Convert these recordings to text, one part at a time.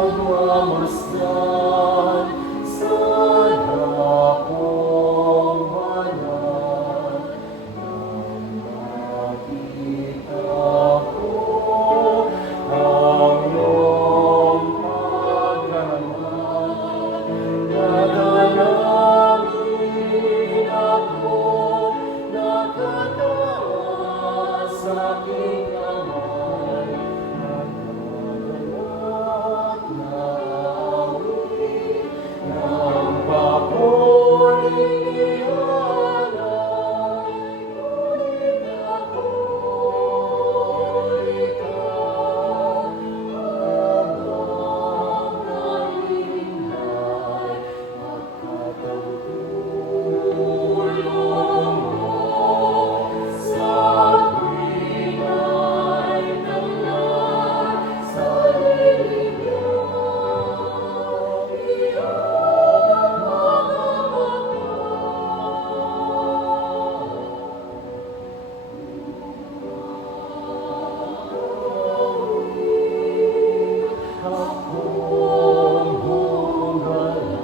pagmamasdan sa dakong banal. Nang makita ko ang iyong pagdarama, dadalangin ako, nakataas sa aking kamay, nagdadalak na awit ng papuring ialay. Ngunit ako'y ikaw, hanggang nahinay, magkatagulong mo sa tuwing ay tanglad sa lilim niyong iyong mga mata. Akong humala,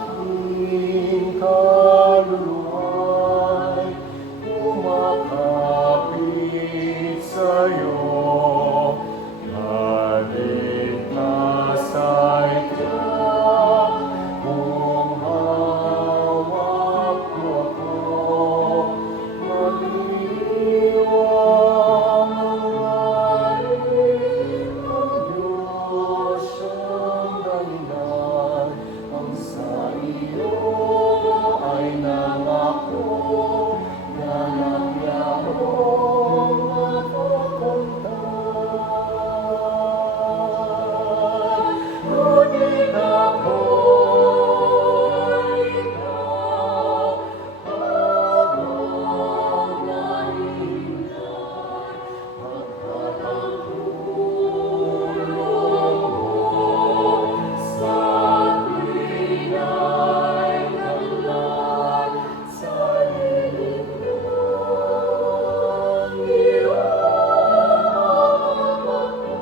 aking kaluluwa'y kumakapit sa'yo. Maligtas ay tiyak kung hawak mo ako. Mag-iwang nangyari ang Diyos siyang dahilan. Ang sa iyo ay nangako na nagyamong mapupuntan. Ngunit ako'y ikaw, habang nahinay, magkatagulong mo sa tuwing ay tanglad sa lilim ng iyong mga mata.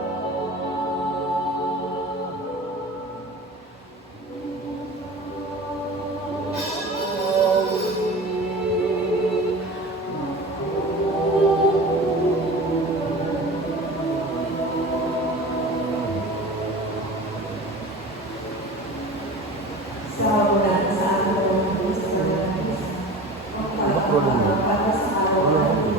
Sa ulan sa araw ng Diyos, magpapagpapagpapag sa araw ng